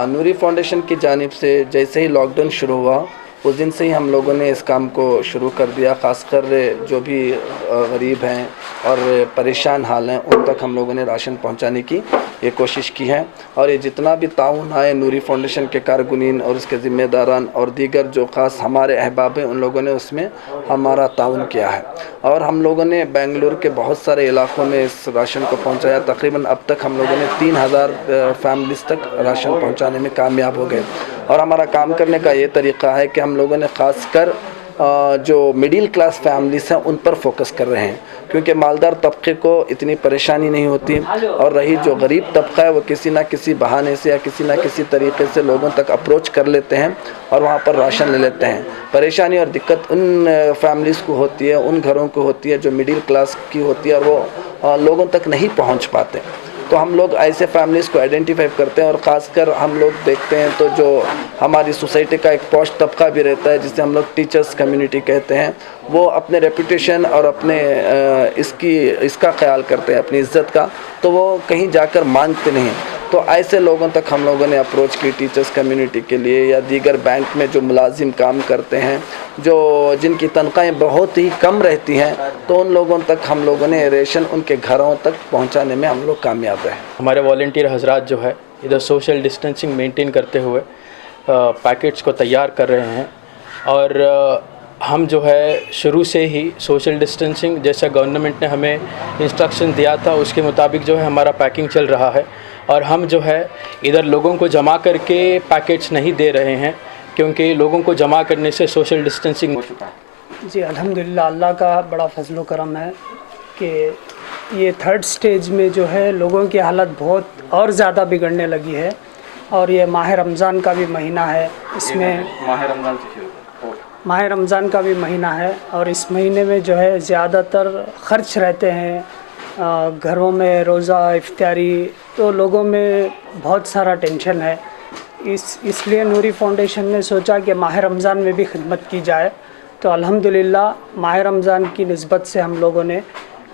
हाँ, नूरी फाउंडेशन की जानिब से जैसे ही लॉकडाउन शुरू हुआ उस दिन से ही हम लोगों ने इस काम को शुरू कर दिया। ख़ासकर जो भी गरीब हैं और परेशान हाल हैं उन तक हम लोगों ने राशन पहुंचाने की ये कोशिश की है। और ये जितना भी ताउन आए नूरी फाउंडेशन के कारकुनीन और उसके ज़िम्मेदारान और दीगर जो ख़ास हमारे अहबाब हैं उन लोगों ने उसमें हमारा ताउन किया है। और हम लोगों ने बेंगलुरु के बहुत सारे इलाक़ों में इस राशन को पहुँचाया। तकरीबन अब तक हम लोगों ने 3000 फैमिलीज़ तक राशन पहुँचाने में कामयाब हो गए। और हमारा काम करने का ये तरीक़ा है कि हम लोगों ने ख़ासकर जो मिडिल क्लास फैमिलीज़ हैं उन पर फोकस कर रहे हैं, क्योंकि मालदार तबके को इतनी परेशानी नहीं होती। और रही जो गरीब तबका है वो किसी ना किसी बहाने से या किसी ना किसी तरीके से लोगों तक अप्रोच कर लेते हैं और वहाँ पर राशन ले लेते हैं। परेशानी और दिक्कत उन फैमिलीज़ को होती है, उन घरों को होती है जो मिडिल क्लास की होती है और वो लोगों तक नहीं पहुँच पाते। तो हम लोग ऐसे फैमिलीज़ को आइडेंटिफाई करते हैं और ख़ासकर हम लोग देखते हैं तो जो हमारी सोसाइटी का एक पॉश तबका भी रहता है जिसे हम लोग टीचर्स कम्युनिटी कहते हैं, वो अपने रेपुटेशन और अपने इसका ख्याल करते हैं, अपनी इज़्ज़त का, तो वो कहीं जाकर मांगते नहीं। तो ऐसे लोगों तक हम लोगों ने अप्रोच की टीचर्स कम्युनिटी के लिए, या दीगर बैंक में जो मुलाजिम काम करते हैं जो जिनकी तनख्वाहें बहुत ही कम रहती हैं, तो उन लोगों तक हम लोगों ने रेशन उनके घरों तक पहुंचाने में हम लोग कामयाब रहे। हमारे वॉलंटियर हजरात जो है इधर सोशल डिस्टेंसिंग मेंटेन करते हुए पैकेट्स को तैयार कर रहे हैं। और हम जो है शुरू से ही सोशल डिस्टेंसिंग जैसा गवर्नमेंट ने हमें इंस्ट्रक्शन दिया था उसके मुताबिक जो है हमारा पैकिंग चल रहा है। और हम जो है इधर लोगों को जमा करके पैकेट्स नहीं दे रहे हैं, क्योंकि लोगों को जमा करने से सोशल डिस्टेंसिंग हो चुका है। जी अल्हम्दुलिल्लाह, अल्लाह का बड़ा फजल करम है कि ये थर्ड स्टेज में जो है लोगों की हालत बहुत और ज़्यादा बिगड़ने लगी है। और ये माह रमज़ान का भी महीना है, इसमें माह रमज़ान का भी महीना है और इस महीने में जो है ज़्यादातर ख़र्च रहते हैं घरों में, रोज़ा इफ्तारी, तो लोगों में बहुत सारा टेंशन है। इसलिए नूरी फाउंडेशन ने सोचा कि माह रमज़ान में भी खिदमत की जाए। तो अल्हम्दुलिल्लाह माह रमज़ान की निस्बत से हम लोगों ने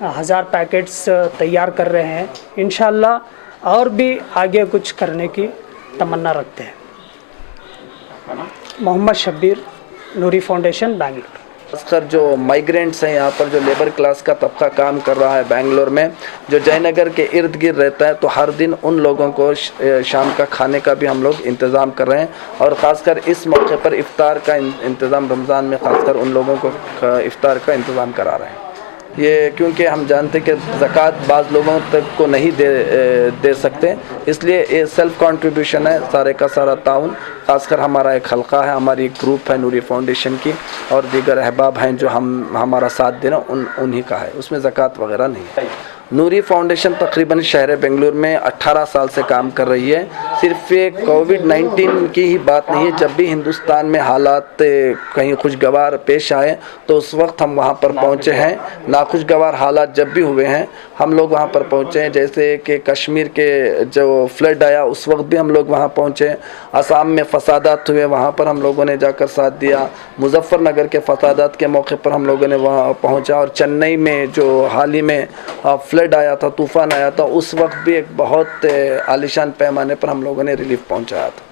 1000 पैकेट्स तैयार कर रहे हैं। इंशाअल्लाह और भी आगे कुछ करने की तमन्ना रखते हैं। मोहम्मद शब्बीर, नूरी फाउंडेशन, बेंगलुरु। खासकर जो माइग्रेंट्स हैं यहाँ पर, जो लेबर क्लास का तबका काम कर रहा है बेंगलोर में, जो जयनगर के इर्द गिर्द रहता है, तो हर दिन उन लोगों को शाम का खाने का भी हम लोग इंतज़ाम कर रहे हैं। और ख़ासकर इस मौके पर इफ़्तार का इंतज़ाम, रमज़ान में ख़ासकर उन लोगों को इफ़्तार का इंतज़ाम करा रहे हैं। ये क्योंकि हम जानते कि ज़कात बाज़ लोगों तक को नहीं दे सकते, इसलिए ये सेल्फ़ कंट्रीब्यूशन है, सारे का सारा ताउन। ख़ासकर हमारा एक हल्का है, हमारी एक ग्रुप है नूरी फाउंडेशन की, और दीगर अहबाब हैं जो हमारा साथ देना उन्हीं का है, उसमें ज़कात वगैरह नहीं है। नूरी फाउंडेशन तकरीबन शहर बेंगलुरु में 18 साल से काम कर रही है। सिर्फ कोविड-19 की ही बात नहीं है, जब भी हिंदुस्तान में हालात कहीं खुशगवार पेश आए तो उस वक्त हम वहाँ पर पहुँचे हैं। नाखुशगवार हालात जब भी हुए हैं हम लोग वहाँ पर पहुँचे हैं, जैसे कि कश्मीर के जो फ्लड आया उस वक्त भी हम लोग वहाँ पहुँचे। असम में फसादात हुए, वहाँ पर हम लोगों ने जाकर साथ दिया। मुजफ्फरनगर के फसादात के मौके पर हम लोगों ने वहाँ पहुँचा। और चेन्नई में जो हाल ही में फ्लड आया था, तूफ़ान आया था, उस वक्त भी एक बहुत आलीशान पैमाने पर हम लोगों ने रिलीफ पहुंचाया था।